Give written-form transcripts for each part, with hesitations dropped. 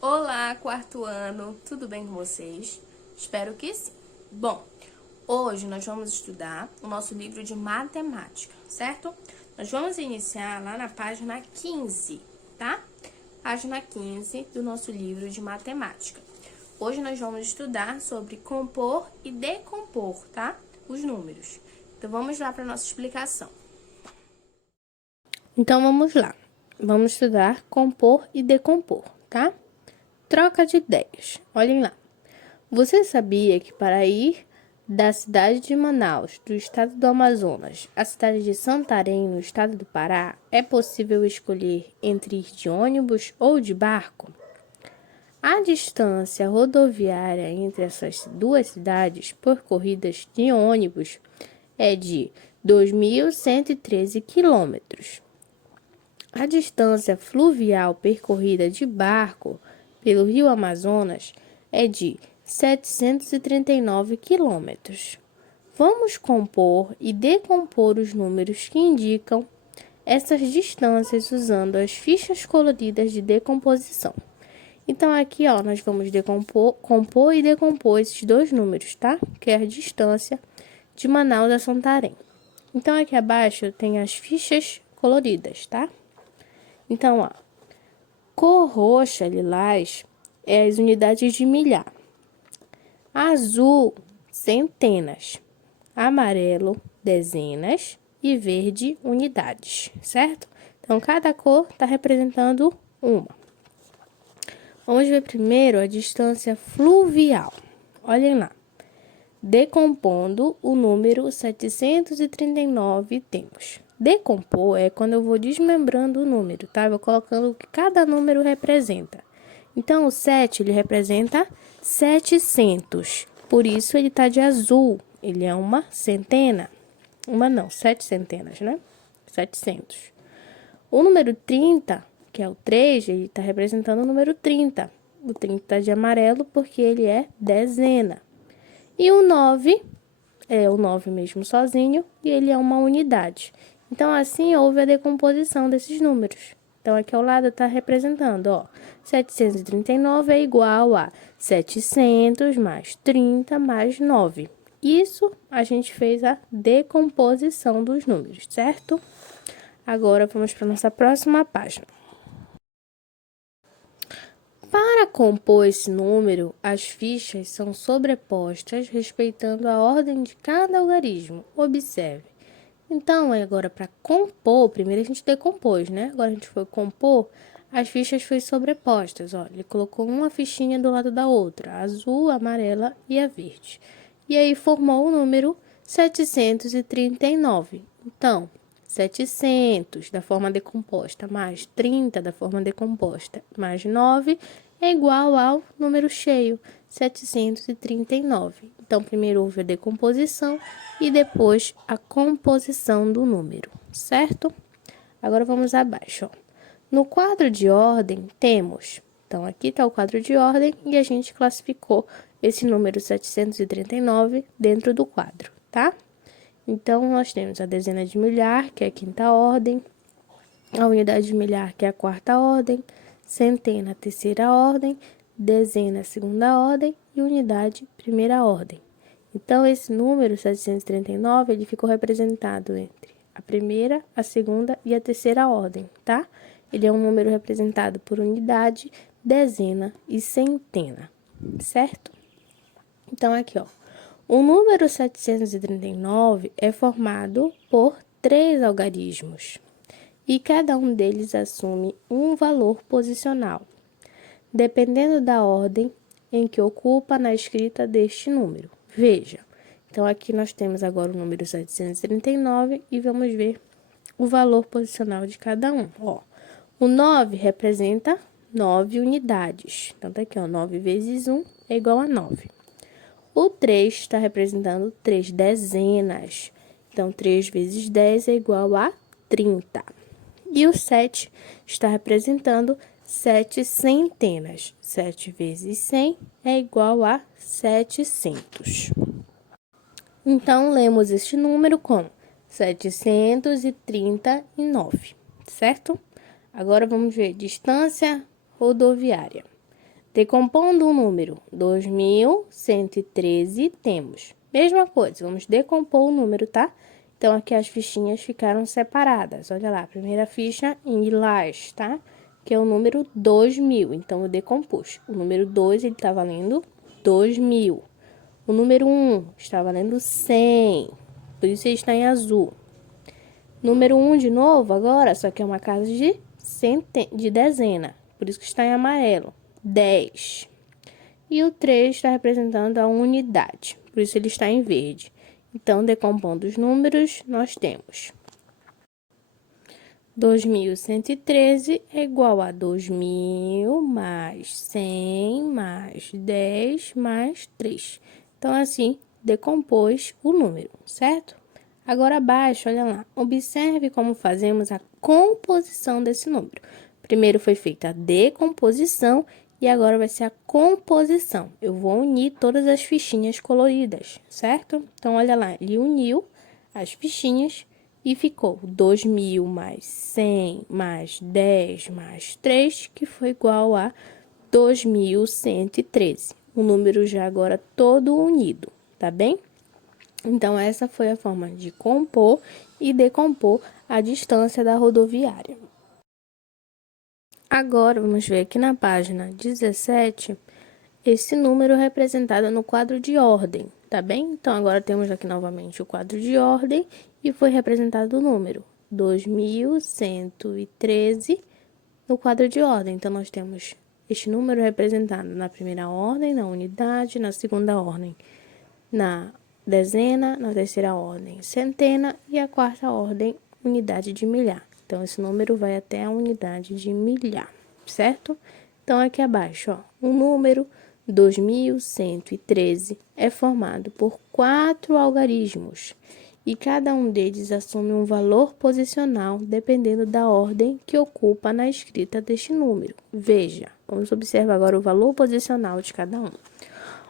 Olá, quarto ano, tudo bem com vocês? Espero que sim. Bom, hoje nós vamos estudar o nosso livro de matemática, certo? Nós vamos iniciar lá na página 15, tá? Página 15 do nosso livro de matemática. Hoje nós vamos estudar sobre compor e decompor, tá? Os números. Então vamos lá para a nossa explicação. Então vamos lá. Vamos estudar compor e decompor, tá? Troca de ideias. Olhem lá. Você sabia que para ir da cidade de Manaus, do estado do Amazonas, à cidade de Santarém, no estado do Pará, é possível escolher entre ir de ônibus ou de barco? A distância rodoviária entre essas duas cidades percorridas de ônibus é de 2.113 quilômetros. A distância fluvial percorrida de barco pelo rio Amazonas é de 739 quilômetros. Vamos compor e decompor os números que indicam essas distâncias usando as fichas coloridas de decomposição. Então, aqui, nós vamos compor e decompor esses dois números, tá? Que é a distância de Manaus a Santarém. Então, aqui abaixo tem as fichas coloridas, tá? Então, cor roxa, lilás, é as unidades de milhar. Azul, centenas. Amarelo, dezenas. E verde, unidades, certo? Então, cada cor está representando uma. Vamos ver primeiro a distância fluvial. Olhem lá. Decompondo o número 739, temos. Decompor é quando eu vou desmembrando o número, tá? Eu vou colocando o que cada número representa. Então, o 7, ele representa 700. Por isso, ele tá de azul. Ele é uma centena. Uma não, 7 centenas, né? 700. O número 30, que é o 3, ele tá representando o número 30. O 30 tá de amarelo porque ele é dezena. E o 9 é o 9 mesmo sozinho e ele é uma unidade. Então, assim, houve a decomposição desses números. Então, aqui ao lado está representando, 739 é igual a 700 mais 30 mais 9. Isso a gente fez a decomposição dos números, certo? Agora, vamos para a nossa próxima página. Para compor esse número, as fichas são sobrepostas respeitando a ordem de cada algarismo. Observe. Então, agora para compor, primeiro a gente decompôs, né? Agora a gente foi compor, as fichas foram sobrepostas. Ele colocou uma fichinha do lado da outra, a azul, a amarela e a verde. E aí formou o número 739. Então, 700 da forma decomposta mais 30 da forma decomposta mais 9 é igual ao número cheio, 739. Então, primeiro houve a decomposição e depois a composição do número, certo? Agora vamos abaixo. No quadro de ordem temos, então aqui está o quadro de ordem e a gente classificou esse número 739 dentro do quadro, tá? Então, nós temos a dezena de milhar, que é a quinta ordem, a unidade de milhar, que é a quarta ordem, centena, terceira ordem, dezena, segunda ordem e unidade, primeira ordem. Então, esse número 739, ele ficou representado entre a primeira, a segunda e a terceira ordem, tá? Ele é um número representado por unidade, dezena e centena, certo? Então, aqui, o número 739 é formado por 3 algarismos e cada um deles assume um valor posicional, dependendo da ordem em que ocupa na escrita deste número. Veja, então aqui nós temos agora o número 739 e vamos ver o valor posicional de cada um. O 9 representa 9 unidades, então tá aqui, 9 vezes 1 é igual a 9. O 3 está representando 3 dezenas. Então, 3 vezes 10 é igual a 30. E o 7 está representando 7 centenas. 7 vezes 100 é igual a 700. Então, lemos este número como 739, certo? Agora, vamos ver distância rodoviária. Decompondo o número 2113, temos. Mesma coisa, vamos decompor o número, tá? Então, aqui as fichinhas ficaram separadas. Olha lá, a primeira ficha em lilás, tá? Que é o número 2000. Então, eu decompus. O número 2, ele tá valendo 2000. O número 1 está valendo 100. Por isso, ele está em azul. Número 1 de novo, agora, só que é uma casa de dezena. Por isso que está em amarelo. 10. E o 3 está representando a unidade. Por isso, ele está em verde. Então, decompondo os números, nós temos 2113 é igual a 2000 mais 100 mais 10 mais 3. Então, assim, decompôs o número, certo? Agora, abaixo, olha lá. Observe como fazemos a composição desse número. Primeiro foi feita a decomposição e agora vai ser a composição. Eu vou unir todas as fichinhas coloridas, certo? Então, olha lá, ele uniu as fichinhas e ficou 2000 mais 100 mais 10 mais 3, que foi igual a 2113. O número já agora todo unido, tá bem? Então, essa foi a forma de compor e decompor a distância da rodoviária. Agora, vamos ver aqui na página 17, esse número representado no quadro de ordem, tá bem? Então, agora temos aqui novamente o quadro de ordem e foi representado o número 2113 no quadro de ordem. Então, nós temos este número representado na primeira ordem, na unidade, na segunda ordem, na dezena, na terceira ordem, centena e a quarta ordem, unidade de milhar. Então, esse número vai até a unidade de milhar, certo? Então, aqui abaixo, ó, o número 2113 é formado por 4 algarismos e cada um deles assume um valor posicional dependendo da ordem que ocupa na escrita deste número. Veja, vamos observar agora o valor posicional de cada um.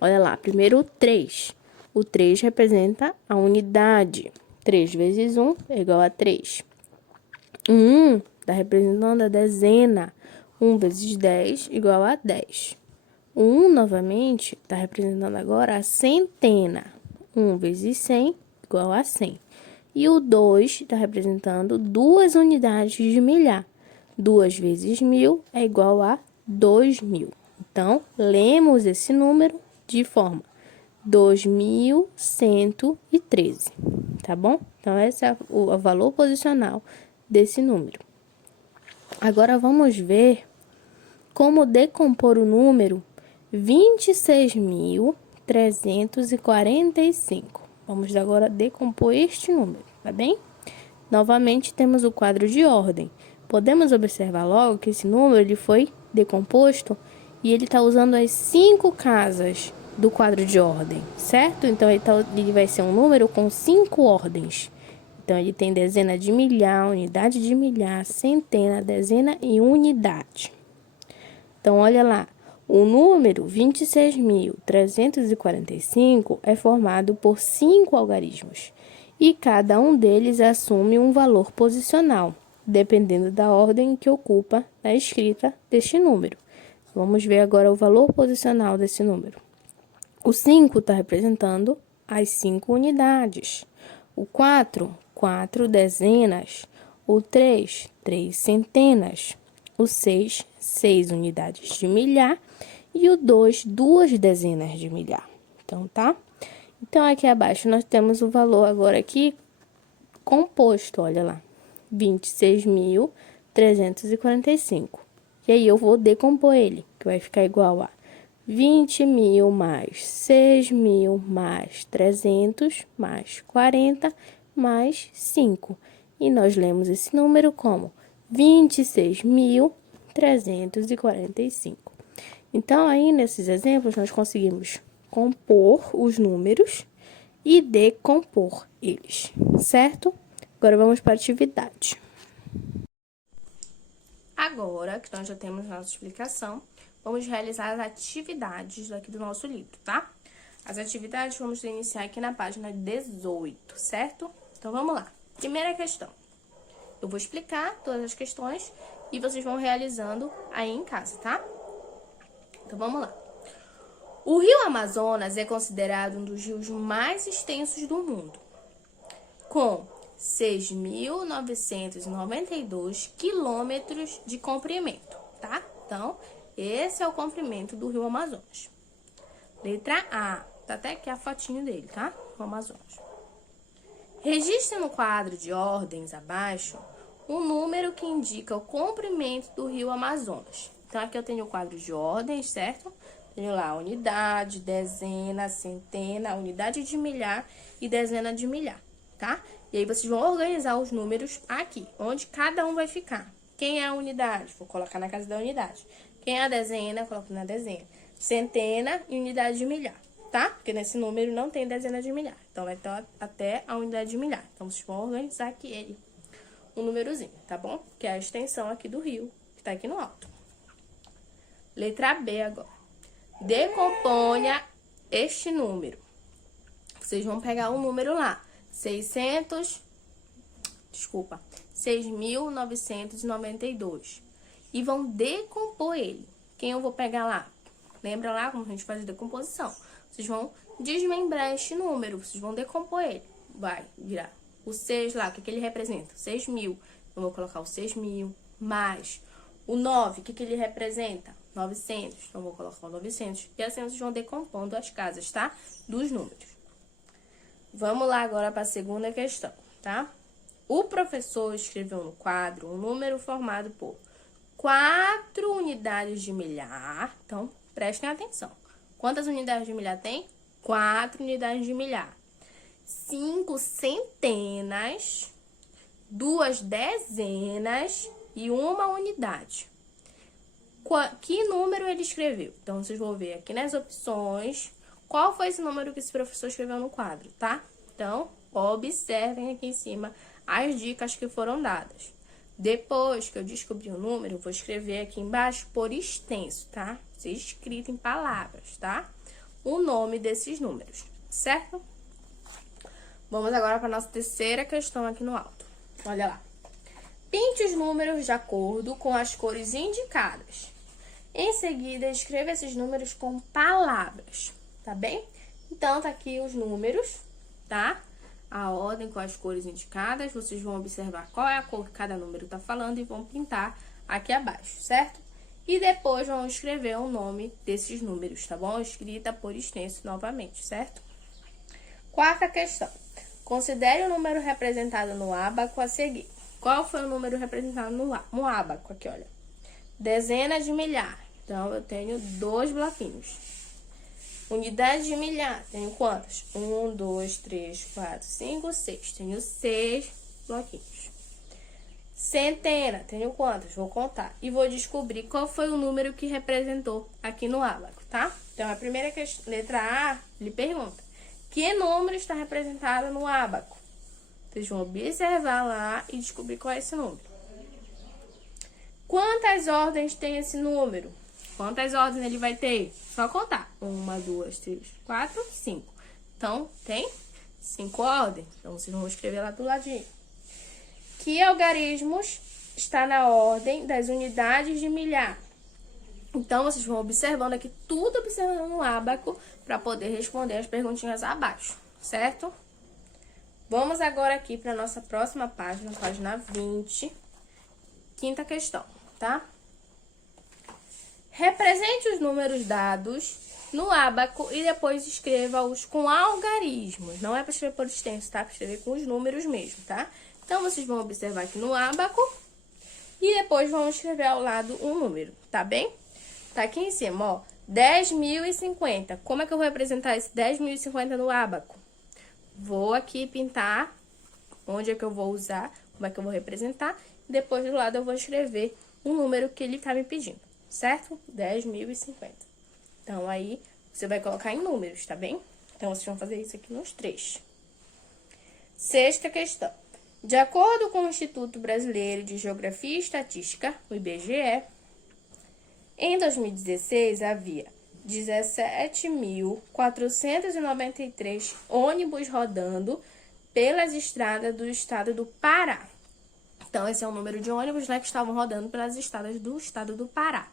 Olha lá, primeiro o 3. O 3 representa a unidade. 3 vezes 1 é igual a 3. 1 está representando a dezena. 1 vezes 10 igual a 10. O 1 novamente está representando agora a centena. 1 vezes 100 igual a 100. E o 2 está representando duas unidades de milhar. 2 vezes 1000 é igual a 2000. Então, lemos esse número de forma 2113, tá bom? Então, esse é o valor posicional desse número. Agora, vamos ver como decompor o número 26.345. Vamos agora decompor este número, tá bem? Novamente, temos o quadro de ordem. Podemos observar logo que esse número ele foi decomposto e ele está usando as 5 casas do quadro de ordem, certo? Então, ele vai ser um número com 5 ordens. Então, ele tem dezena de milhar, unidade de milhar, centena, dezena e unidade. Então, olha lá, o número 26.345 é formado por 5 algarismos e cada um deles assume um valor posicional, dependendo da ordem que ocupa na escrita deste número. Vamos ver agora o valor posicional desse número. O 5 está representando as 5 unidades. O 4, 4 dezenas. O 3, 3 centenas. O 6, 6 unidades de milhar. E o 2, 2 dezenas de milhar. Então, tá? Então, aqui abaixo nós temos o valor agora aqui composto, olha lá. 26.345. E aí, eu vou decompor ele, que vai ficar igual a 20.000 mais 6.000 mais 300 mais 40 mais 5. E nós lemos esse número como 26.345. Então, aí nesses exemplos, nós conseguimos compor os números e decompor eles, certo? Agora, vamos para a atividade. Agora que nós já temos nossa explicação, vamos realizar as atividades aqui do nosso livro, tá? As atividades vamos iniciar aqui na página 18, certo? Então, vamos lá. Primeira questão. Eu vou explicar todas as questões e vocês vão realizando aí em casa, tá? Então, vamos lá. O rio Amazonas é considerado um dos rios mais extensos do mundo, com 6.992 quilômetros de comprimento, tá? Então, esse é o comprimento do rio Amazonas. Letra A, tá até aqui a fotinho dele, tá? O Amazonas. Registre no quadro de ordens abaixo um número que indica o comprimento do rio Amazonas. Então, aqui eu tenho o quadro de ordens, certo? Tenho lá unidade, dezena, centena, unidade de milhar e dezena de milhar, tá? E aí, vocês vão organizar os números aqui, onde cada um vai ficar. Quem é a unidade? Vou colocar na casa da unidade. Quem é a dezena? Coloco na dezena. Centena e unidade de milhar, tá? Porque nesse número não tem dezena de milhar. Então, vai estar até a unidade de milhar. Então, vocês vão organizar aqui ele, um númerozinho, tá bom? Que é a extensão aqui do rio, que tá aqui no alto. Letra B agora. Decomponha este número. Vocês vão pegar um número lá. 6.992. E vão decompor ele. Quem eu vou pegar lá? Lembra lá como a gente faz a decomposição? Vocês vão desmembrar este número. Vocês vão decompor ele. Vai virar o 6 lá. O que ele representa? 6.000. Eu vou colocar o 6.000 mais o 9. O que ele representa? 900. Então, vou colocar o 900. E assim vocês vão decompondo as casas, tá? Dos números. Vamos lá agora para a segunda questão, tá? O professor escreveu no quadro um número formado por 4 unidades de milhar. Então, prestem atenção. Quantas unidades de milhar tem? 4 unidades de milhar. 5 centenas, 2 dezenas e 1 unidade. Que número ele escreveu? Então, vocês vão ver aqui nas opções qual foi esse número que esse professor escreveu no quadro, tá? Então, observem aqui em cima as dicas que foram dadas. Depois que eu descobrir o número, eu vou escrever aqui embaixo por extenso, tá? Ser escrito em palavras, tá? O nome desses números, certo? Vamos agora para a nossa terceira questão aqui no alto. Olha lá. Pinte os números de acordo com as cores indicadas. Em seguida, escreva esses números com palavras, tá bem? Então, tá aqui os números, tá? A ordem com as cores indicadas. Vocês vão observar qual é a cor que cada número tá falando e vão pintar aqui abaixo, certo? E depois vão escrever o nome desses números, tá bom? Escrita por extenso novamente, certo? Quarta questão. Considere o número representado no ábaco a seguir. Qual foi o número representado no ábaco? Aqui, olha. Dezena de milhar. Então, eu tenho 2 bloquinhos. Unidade de milhar. Tenho quantas? 1, 2, 3, 4, 5, 6. Tenho 6 bloquinhos. Centena. Tenho quantas? Vou contar. E vou descobrir qual foi o número que representou aqui no ábaco, tá? Então, a primeira questão, letra A, ele pergunta: que número está representado no ábaco? Vocês vão observar lá e descobrir qual é esse número. Quantas ordens tem esse número? Quantas ordens ele vai ter? Só contar. 1, 2, 3, 4, 5. Então, tem 5 ordens. Então, vocês vão escrever lá do ladinho. Que algarismos está na ordem das unidades de milhar? Então, vocês vão observando aqui, tudo observando no ábaco, para poder responder as perguntinhas abaixo, certo? Vamos agora aqui para a nossa próxima página, página 20, quinta questão, tá? Represente os números dados no ábaco e depois escreva-os com algarismos. Não é para escrever por extenso, tá? Para escrever com os números mesmo, tá? Então, vocês vão observar aqui no ábaco e depois vão escrever ao lado um número, tá bem? Tá aqui em cima, ó, 10.050. Como é que eu vou representar esse 10.050 no ábaco? Vou aqui pintar onde é que eu vou usar, como é que eu vou representar. Depois do lado eu vou escrever o número que ele tá me pedindo, certo? 10.050. Então, aí, você vai colocar em números, tá bem? Então, vocês vão fazer isso aqui nos 3. Sexta questão. De acordo com o Instituto Brasileiro de Geografia e Estatística, o IBGE, em 2016 havia 17.493 ônibus rodando pelas estradas do estado do Pará. Então, esse é o número de ônibus, né, que estavam rodando pelas estradas do estado do Pará.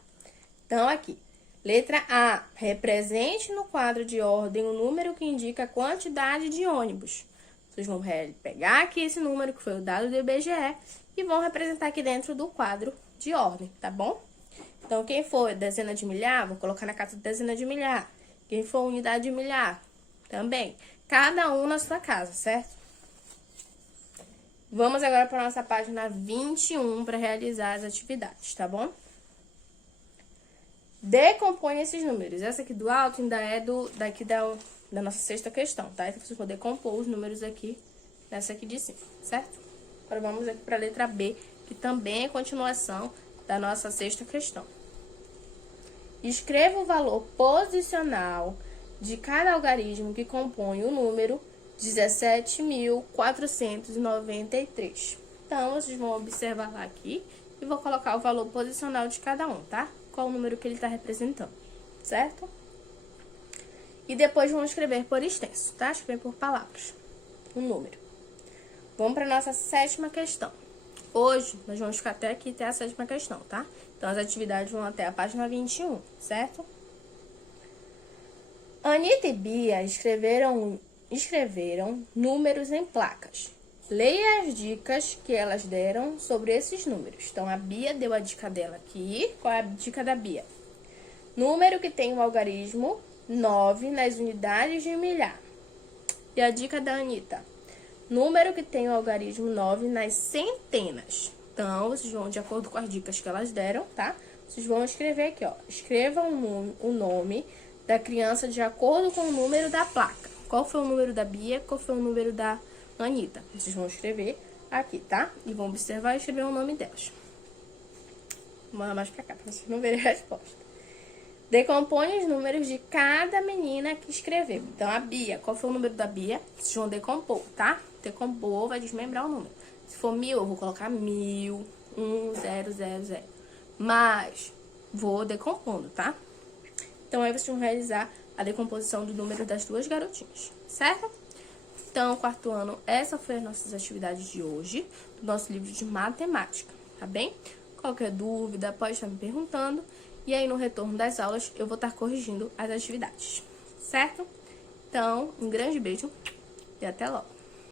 Então, aqui, Letra A. Represente no quadro de ordem o número que indica a quantidade de ônibus. Vocês vão pegar aqui esse número, que foi o dado do IBGE, e vão representar aqui dentro do quadro de ordem, tá bom? Então, quem for dezena de milhar, vou colocar na casa de dezena de milhar. Quem for unidade de milhar, também. Cada um na sua casa, certo? Vamos agora para a nossa página 21 para realizar as atividades, tá bom? Decompõe esses números. Essa aqui do alto ainda é da nossa sexta questão, tá? Então, vocês vão decompor os números aqui nessa aqui de cima, certo? Agora, vamos aqui para a letra B, que também é continuação da nossa sexta questão. Escreva o valor posicional de cada algarismo que compõe o número 17.493. Então, vocês vão observar lá aqui e vou colocar o valor posicional de cada um, tá? Qual o número que ele está representando, certo? E depois vamos escrever por extenso, tá? Escrever por palavras, o número. Vamos para a nossa sétima questão. Hoje, nós vamos ficar até aqui, até a sétima questão, tá? Então, as atividades vão até a página 21, certo? Anitta e Bia escreveram números em placas. Leia as dicas que elas deram sobre esses números. Então, a Bia deu a dica dela aqui. Qual é a dica da Bia? Número que tem o algarismo 9 nas unidades de milhar. E a dica da Anitta? Número que tem o algarismo 9 nas centenas. Então, vocês vão, de acordo com as dicas que elas deram, tá? Vocês vão escrever aqui, ó. Escrevam o nome da criança de acordo com o número da placa. Qual foi o número da Bia? Qual foi o número da Anitta? Vocês vão escrever aqui, tá? E vão observar e escrever o nome delas. Vamos mais pra cá, pra vocês não verem a resposta. Decompõe os números de cada menina que escreveu. Então, a Bia, qual foi o número da Bia? Vocês vão decompor, tá? Decompor, vai desmembrar o número. Se for 1000, eu vou colocar 1000, 1000. Mas, vou decompondo, tá? Então, aí vocês vão realizar a decomposição do número das duas garotinhas, certo? Então, quarto ano, essa foi as nossas atividades de hoje, do nosso livro de matemática, tá bem? Qualquer dúvida, pode estar me perguntando. E aí, no retorno das aulas, eu vou estar corrigindo as atividades, certo? Então, um grande beijo e até logo!